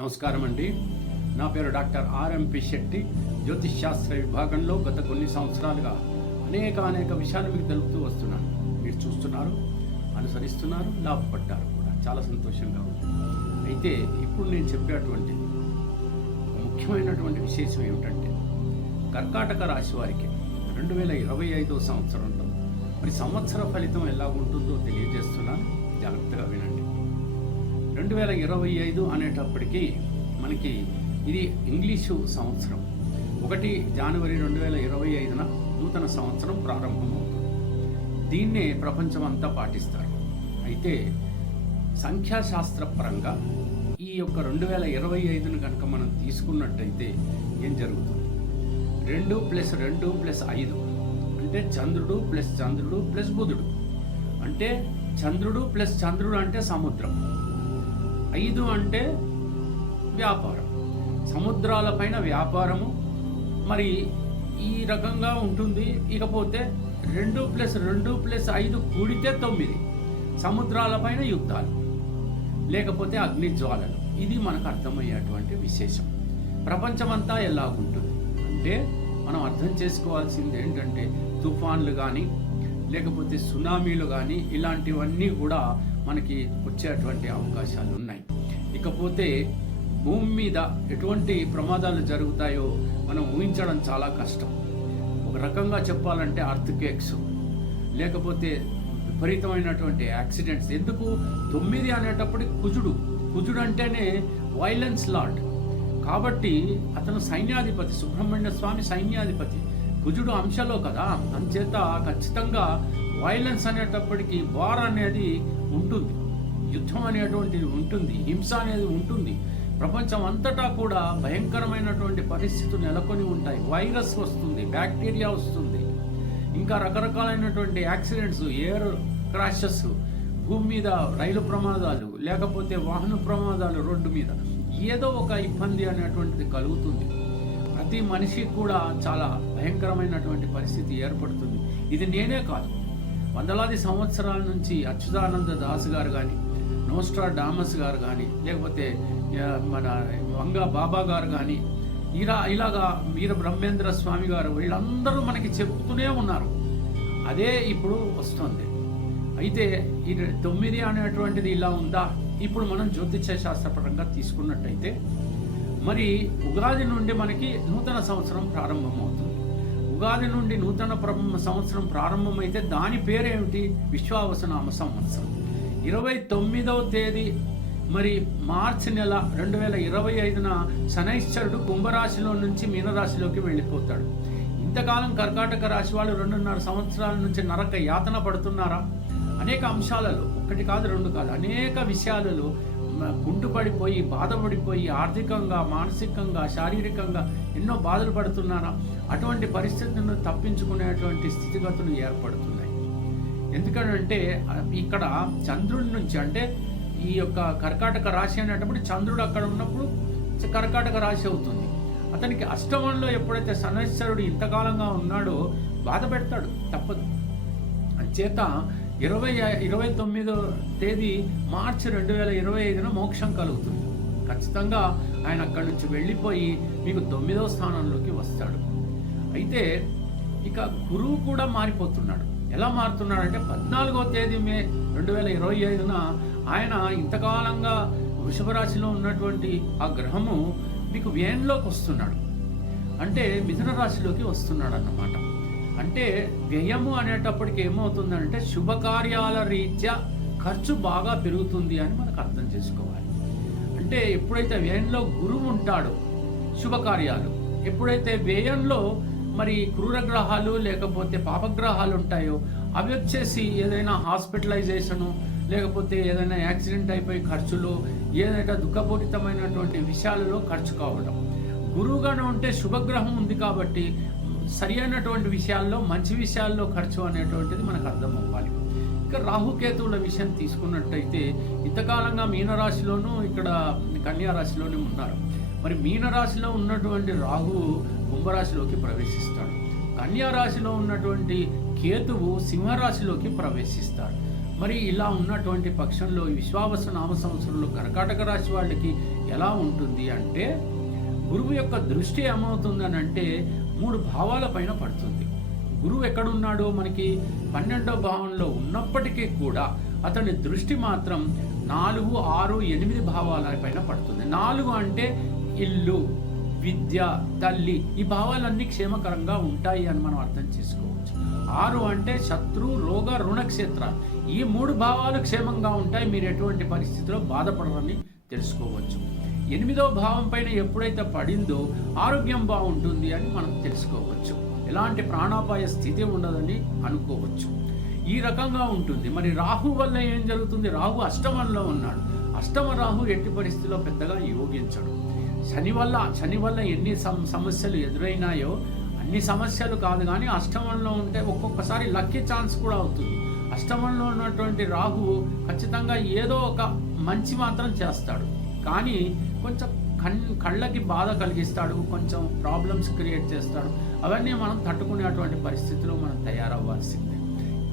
నమస్కారం అండి నా పేరు డాక్టర్ ఆర్ఎంపి శెట్టి. జ్యోతిష్ శాస్త్ర విభాగంలో గత కొన్ని సంవత్సరాలుగా అనేక అనేక విషయాలు మీకు తెలుపుతూ వస్తున్నాను. మీరు చూస్తున్నారు అనుసరిస్తున్నారు లాభపడ్డారు కూడా. చాలా సంతోషంగా ఉంది. అయితే ఇప్పుడు నేను చెప్పేటువంటి ముఖ్యమైనటువంటి విశేషం ఏమిటంటే కర్కాటక రాశి వారికి రెండు వేల ఇరవై ఐదో సంవత్సరంలో మరి సంవత్సర ఫలితం ఎలా ఉంటుందో తెలియజేస్తున్నాను. జాగ్రత్తగా వినండి. రెండు వేల ఇరవై ఐదు అనేటప్పటికీ మనకి ఇది ఇంగ్లీషు సంవత్సరం. ఒకటి జనవరి రెండు వేల ఇరవై ఐదున నూతన సంవత్సరం ప్రారంభమవుతుంది. దీన్నే ప్రపంచమంతా పాటిస్తారు. అయితే సంఖ్యాశాస్త్ర పరంగా ఈ యొక్క రెండు వేల ఇరవై ఐదును కనుక మనం తీసుకున్నట్టయితే ఏం జరుగుతుంది? రెండు ప్లస్ రెండు ప్లస్ ఐదు అంటే చంద్రుడు ప్లస్ చంద్రుడు ప్లస్ బుధుడు. అంటే చంద్రుడు ప్లస్ చంద్రుడు అంటే సముద్రం. ఐదు అంటే వ్యాపారం. సముద్రాలపైన వ్యాపారము. మరి ఈ రకంగా ఉంటుంది. ఇకపోతే రెండు ప్లస్ రెండు ప్లస్ ఐదు కూడితే తొమ్మిది. సముద్రాలపైన యుద్ధాలు. లేకపోతే అగ్నిజ్వాలలు. ఇది మనకు అర్థమయ్యేటువంటి విశేషం. ప్రపంచమంతా ఎలా ఉంటుంది అంటే మనం అర్థం చేసుకోవాల్సింది ఏంటంటే తుఫాన్లు కానీ లేకపోతే సునామీలు కానీ ఇలాంటివన్నీ కూడా మనకి వచ్చేటువంటి అవకాశాలు ఉన్నాయి. ఇకపోతే భూమి మీద ఎటువంటి ప్రమాదాలు జరుగుతాయో మనం ఊహించడం చాలా కష్టం. ఒక రకంగా చెప్పాలంటే అర్త్ కేక్స్ లేకపోతే విపరీతమైనటువంటి యాక్సిడెంట్స్. ఎందుకు? తొమ్మిది అనేటప్పటికి కుజుడు. కుజుడు అంటేనే వైలెన్స్ లార్డ్. కాబట్టి అతను సైన్యాధిపతి సుబ్రహ్మణ్య స్వామి సైన్యాధిపతి. కుజుడు అంశలో కదా. అంచేత ఖచ్చితంగా వైలెన్స్ అనేటప్పటికి వార్ అనేది ఉంటుంది. యుద్ధం అనేటువంటిది ఉంటుంది. హింస అనేది ఉంటుంది. ప్రపంచం అంతటా కూడా భయంకరమైనటువంటి పరిస్థితులు నెలకొని ఉంటాయి. వైరస్ వస్తుంది బ్యాక్టీరియా వస్తుంది. ఇంకా రకరకాలైనటువంటి యాక్సిడెంట్స్ ఎయిర్ క్రాషెస్ భూమి మీద రైలు ప్రమాదాలు లేకపోతే వాహన ప్రమాదాలు రోడ్డు మీద. ఏదో ఒక ఇబ్బంది అనేటువంటిది కలుగుతుంది. ప్రతి మనిషి కూడా చాలా భయంకరమైనటువంటి పరిస్థితి ఏర్పడుతుంది. ఇది నేనే కాదు. వందలాది సంవత్సరాల నుంచి అచ్యుతానంద దాస్ గారు కానీ నోస్ట్రా డామస్ గారు కానీ లేకపోతే మన వంగ బాబా గారు కానీ ఇలా ఇలాగా వీర బ్రహ్మేంద్ర స్వామి గారు వీళ్ళందరూ మనకి చెప్తూనే ఉన్నారు. అదే ఇప్పుడు వస్తుంది. అయితే ఈ తొమ్మిది అనేటువంటిది ఇలా ఉందా? ఇప్పుడు మనం జ్యోతిష్య శాస్త్రపరంగా తీసుకున్నట్టయితే మరి ఉగాది నుండి మనకి నూతన సంవత్సరం ప్రారంభమవుతుంది. ఉగాది నుండి నూతన ప్ర- సంవత్సరం ప్రారంభమైతే దాని పేరేమిటి? విశ్వావసనామ సంవత్సరం. ఇరవై తొమ్మిదవ తేదీ మరి మార్చి నెల రెండు వేల ఇరవై ఐదున శనైశ్వరుడు కుంభరాశిలో నుంచి మీనరాశిలోకి వెళ్ళిపోతాడు. ఇంతకాలం కర్కాటక రాశి వాళ్ళు రెండున్నర సంవత్సరాల నుంచి నరక యాతన పడుతున్నారా? అనేక అంశాలలో ఒకటి కాదు రెండు కాదు అనేక విషయాలలో కుంటుపడిపోయి బాధపడిపోయి ఆర్థికంగా మానసికంగా శారీరకంగా ఎన్నో బాధలు పడుతున్నారా? అటువంటి పరిస్థితులను తప్పించుకునేటువంటి స్థితిగతులు ఏర్పడుతున్నాయి. ఎందుకంటే ఇక్కడ చంద్రుడి నుంచి అంటే ఈ యొక్క కర్కాటక రాశి అనేటప్పుడు చంద్రుడు అక్కడ ఉన్నప్పుడు కర్కాటక రాశి అవుతుంది. అతనికి అష్టమంలో ఎప్పుడైతే శనేశ్వరుడు ఇంతకాలంగా ఉన్నాడో బాధ పెడతాడు తప్పదు. చేత ఇరవై ఇరవై తొమ్మిదో తేదీ మార్చి రెండు వేల ఇరవై ఐదున మోక్షం కలుగుతుంది. ఖచ్చితంగా ఆయన అక్కడి నుంచి వెళ్ళిపోయి మీకు తొమ్మిదవ స్థానంలోకి వస్తాడు. అయితే ఇక గురువు కూడా మారిపోతున్నాడు. ఎలా మారుతున్నాడు అంటే పద్నాలుగో తేదీ మే రెండు వేల ఇరవై ఐదున ఆయన ఇంతకాలంగా వృషభ రాశిలో ఉన్నటువంటి ఆ గ్రహము మీకు వ్యయంలోకి వస్తున్నాడు. అంటే మిథున రాశిలోకి వస్తున్నాడు అన్నమాట అంటే వ్యయము అనేటప్పటికి ఏమవుతుందంటే శుభకార్యాల రీత్యా ఖర్చు బాగా పెరుగుతుంది అని మనకు అర్థం చేసుకోవాలి. అంటే ఎప్పుడైతే వ్యయంలో గురువు ఉంటాడో శుభకార్యాలు ఎప్పుడైతే వ్యయంలో మరి క్రూరగ్రహాలు లేకపోతే పాపగ్రహాలు ఉంటాయో అవి వచ్చేసి ఏదైనా హాస్పిటలైజేషను లేకపోతే ఏదైనా యాక్సిడెంట్ అయిపోయి ఖర్చులు ఏదైనా దుఃఖపూరితమైనటువంటి విషయాలలో ఖర్చు కావడం గురువుగానే ఉంటే శుభగ్రహం ఉంది కాబట్టి సరి అయినటువంటి విషయాల్లో మంచి విషయాల్లో ఖర్చు అనేటువంటిది మనకు అర్థం అవ్వాలి. ఇక రాహుకేతువుల విషయం తీసుకున్నట్టయితే ఇంతకాలంగా మీనరాశిలోనూ ఇక్కడ కన్యారాశిలోనే ఉన్నారు. మరి మీనరాశిలో ఉన్నటువంటి రాహు కుంభరాశిలోకి ప్రవేశిస్తాడు. కన్యారాశిలో ఉన్నటువంటి కేతువు సింహరాశిలోకి ప్రవేశిస్తాడు. మరి ఇలా ఉన్నటువంటి పక్షంలో విశ్వావస నామ సంవత్సరంలో కర్కాటక రాశి వాళ్ళకి ఎలా ఉంటుంది అంటే గురువు యొక్క దృష్టి ఏమవుతుందని అంటే మూడు భావాల పైన పడుతుంది. గురువు ఎక్కడున్నాడో మనకి పన్నెండో భావంలో ఉన్నప్పటికీ కూడా అతని దృష్టి మాత్రం నాలుగు ఆరు ఎనిమిది భావాల పైన పడుతుంది. నాలుగు అంటే ఇల్లు విద్య తల్లి ఈ భావాలన్నీ క్షేమకరంగా ఉంటాయి అని మనం అర్థం చేసుకోవచ్చు. ఆరు అంటే శత్రు రోగ రుణక్షేత్రాలు ఈ మూడు భావాలు క్షేమంగా ఉంటాయి. మీరు ఎటువంటి పరిస్థితిలో బాధపడరని తెలుసుకోవచ్చు. ఎనిమిదో భావం పైన ఎప్పుడైతే పడిందో ఆరోగ్యం బాగుంటుంది అని మనం తెలుసుకోవచ్చు. ఎలాంటి ప్రాణాపాయ స్థితి ఉండదని అనుకోవచ్చు. ఈ రకంగా ఉంటుంది. మరి రాహు వల్ల ఏం జరుగుతుంది? రాహు అష్టమంలో ఉన్నాడు. అష్టమ రాహు ఎట్టి పరిస్థితిలో పెద్దగా యోగించడు. శని వల్ల శని వల్ల ఎన్ని సమస్యలు ఎదురైనాయో అన్ని సమస్యలు కాదు కానీ అష్టమంలో ఉంటే ఒక్కొక్కసారి లక్కీ ఛాన్స్ కూడా అవుతుంది. అష్టమంలో ఉన్నటువంటి రాహువు ఖచ్చితంగా ఏదో ఒక మంచి మాత్రం చేస్తాడు. కానీ కొంచెం కన్ కళ్ళకి బాధ కలిగిస్తాడు కొంచెం ప్రాబ్లమ్స్ క్రియేట్ చేస్తాడు. అవన్నీ మనం తట్టుకునేటువంటి పరిస్థితిలో మనం తయారవ్వాల్సిందే.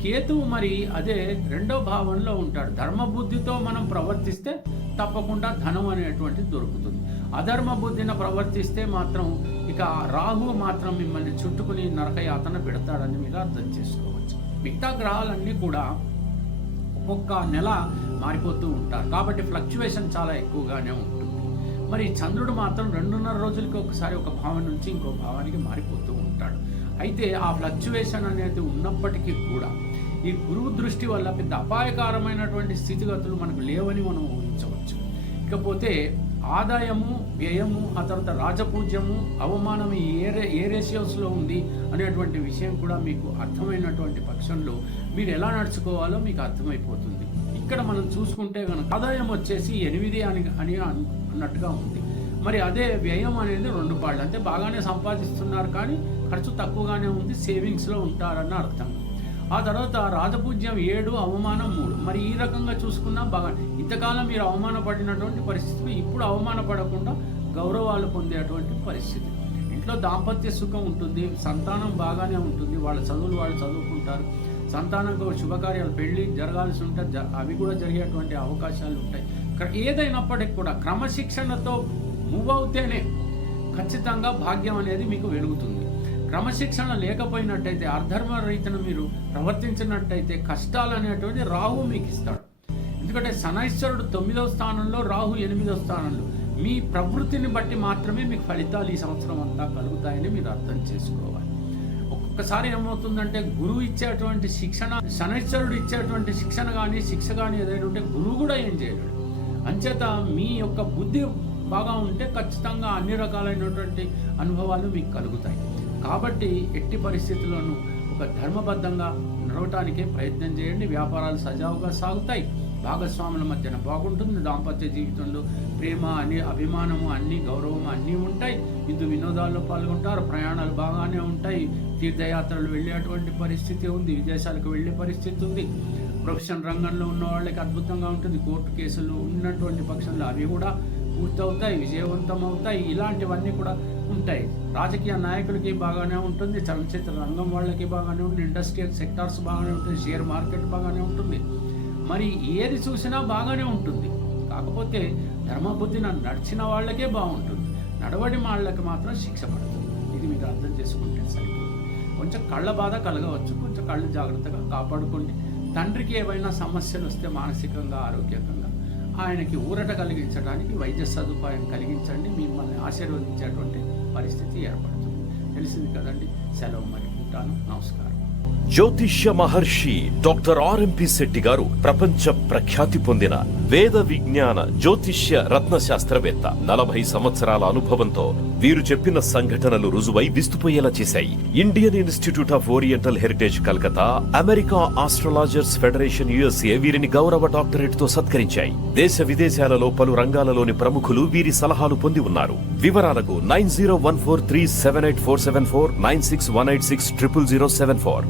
కేతువు మరి అదే రెండో భావంలో ఉంటాడు. ధర్మబుద్ధితో మనం ప్రవర్తిస్తే తప్పకుండా ధనం అనేటువంటిది దొరుకుతుంది. అధర్మ బుద్ధిని ప్రవర్తిస్తే మాత్రం ఇక రాహు మాత్రం మిమ్మల్ని చుట్టుకుని నరకయాతన పెడతాడని మీరు అర్థం చేసుకోవచ్చు. మిగతా గ్రహాలన్నీ కూడా ఒక్కొక్క నెల మారిపోతూ ఉంటారు. కాబట్టి ఫ్లక్చువేషన్ చాలా ఎక్కువగానే ఉంటుంది. మరి చంద్రుడు మాత్రం రెండున్నర రోజులకి ఒకసారి ఒక భావం నుంచి ఇంకో భావానికి మారిపోతూ ఉంటాడు. అయితే ఆ ఫ్లక్చువేషన్ అనేది ఉన్నప్పటికీ కూడా ఈ గురువు దృష్టి వల్ల పెద్ద అపాయకరమైనటువంటి స్థితిగతులు మనకు లేవని మనం ఊహించవచ్చు. ఇకపోతే ఆదాయము వ్యయము ఆ తర్వాత రాజపూజ్యము అవమానం ఏ రే ఏ రేషియోస్లో ఉంది అనేటువంటి విషయం కూడా మీకు అర్థమైనటువంటి పక్షంలో మీరు ఎలా నడుచుకోవాలో మీకు అర్థమైపోతుంది. ఇక్కడ మనం చూసుకుంటే కనుక ఆదాయం వచ్చేసి ఎనిమిది అని అని అన్నట్టుగా ఉంది. మరి అదే వ్యయం అనేది రెండు పాళ్ళు. అంటే బాగానే సంపాదిస్తున్నారు కానీ ఖర్చు తక్కువగానే ఉంది సేవింగ్స్లో ఉంటారన్న అర్థం. ఆ తర్వాత రాజపూజ్యం ఏడు అవమానం మూడు. మరి ఈ రకంగా చూసుకున్నా బాగా ఇంతకాలం మీరు అవమానపడినటువంటి పరిస్థితి ఇప్పుడు అవమానపడకుండా గౌరవాలు పొందేటువంటి పరిస్థితి. ఇంట్లో దాంపత్య సుఖం ఉంటుంది సంతానం బాగానే ఉంటుంది వాళ్ళ చదువులు వాళ్ళు చదువుకుంటారు. సంతానంగా శుభకార్యాలు పెళ్ళి జరగాల్సి ఉంటే అవి కూడా జరిగేటువంటి అవకాశాలు ఉంటాయి. క్ర- ఏదైనప్పటికీ కూడా క్రమశిక్షణతో మూవ్ అవుతేనే ఖచ్చితంగా భాగ్యం అనేది మీకు వెలుగుతుంది. క్రమశిక్షణ లేకపోయినట్టయితే అర్ధర్మ రీతిన మీరు ప్రవర్తించినట్టయితే కష్టాలు అనేటువంటి రాహు మీకు ఇస్తాడు ఎందుకంటే శనైశ్వరుడు తొమ్మిదో స్థానంలో రాహు ఎనిమిదో స్థానంలో. మీ ప్రవృత్తిని బట్టి మాత్రమే మీకు ఫలితాలు ఈ సంవత్సరం అంతా కలుగుతాయని మీరు అర్థం చేసుకోవాలి. ఒక్కొక్కసారి ఏమవుతుందంటే గురువు ఇచ్చేటువంటి శిక్షణ శనైశ్వరుడు ఇచ్చేటువంటి శిక్షణ కానీ శిక్ష కానీ ఏదైనా ఉంటే గురువు కూడా ఏం చేయలేడు అంచేత మీ యొక్క బుద్ధి బాగా ఉంటే ఖచ్చితంగా అన్ని రకాలైనటువంటి అనుభవాలు మీకు కలుగుతాయి. కాబట్టి ఎట్టి పరిస్థితుల్లోనూ ఒక ధర్మబద్ధంగా నడవటానికే ప్రయత్నం చేయండి. వ్యాపారాలు సజావుగా సాగుతాయి. భాగస్వాముల మధ్యన బాగుంటుంది. దాంపత్య జీవితంలో ప్రేమ అని అభిమానము అన్ని గౌరవం అన్నీ ఉంటాయి. ఇందు వినోదాల్లో పాల్గొంటారు. ప్రయాణాలు బాగానే ఉంటాయి. తీర్థయాత్రలు వెళ్ళేటువంటి పరిస్థితి ఉంది విదేశాలకు వెళ్ళే పరిస్థితి ఉంది. ప్రొఫెషన్ రంగంలో ఉన్న వాళ్ళకి అద్భుతంగా ఉంటుంది. కోర్టు కేసులు ఉన్నటువంటి పక్షంలో అవి కూడా పూర్తవుతాయి విజయవంతం అవుతాయి. ఇలాంటివన్నీ కూడా ఉంటాయి. రాజకీయ నాయకులకి బాగానే ఉంటుంది చలనచిత్ర రంగం వాళ్ళకి బాగానే ఉంటుంది ఇండస్ట్రియల్ సెక్టార్స్ బాగానే ఉంటుంది షేర్ మార్కెట్ బాగానే ఉంటుంది. మరి ఏది చూసినా బాగానే ఉంటుంది. కాకపోతే ధర్మబుద్ధిన నడిచిన వాళ్ళకే బాగుంటుంది. నడవడి వాళ్ళకి మాత్రం శిక్ష పడుతుంది. ఇది మీరు అర్థం చేసుకుంటే సరిపోతుంది. కొంచెం కళ్ళ బాధ కలగవచ్చు. కొంచెం కళ్ళు జాగ్రత్తగా కాపాడుకోండి. తండ్రికి ఏవైనా సమస్యలు వస్తే మానసికంగా ఆరోగ్యకంగా ఆయనకి ఊరట కలిగించడానికి వైద్య సదుపాయం కలిగించండి. మిమ్మల్ని ఆశీర్వదించేటువంటి పరిస్థితి ఏర్పడుతుంది. తెలిసింది కదండి. సెలవు మరి ఉంటాను. నమస్కారం. జ్యోతిష్య మహర్షి డాక్టర్ ఆర్ఎంపి శెట్టి గారు ప్రపంచ ప్రఖ్యాతి పొందిన వేద విజ్ఞాన జ్యోతిష్య రత్న శాస్త్రవేత్త నలభై సంవత్సరాల అనుభవంతో వీరు చెప్పిన సంఘటనలు రుజువై విస్తుపోయేలా చేశాయి. Indian Institute of Oriental Heritage Calcutta America Astrologers Federation USA వీరిని గౌరవ డాక్టరేట్తో సత్కరించాయి. దేశ విదేశాలలో పలు రంగాలలోని ప్రముఖులు వీరి సలహాలు పొంది ఉన్నారు. వివరాలకు nine zero one four three seven eight four seven four nine six one eight six triple zero seven four.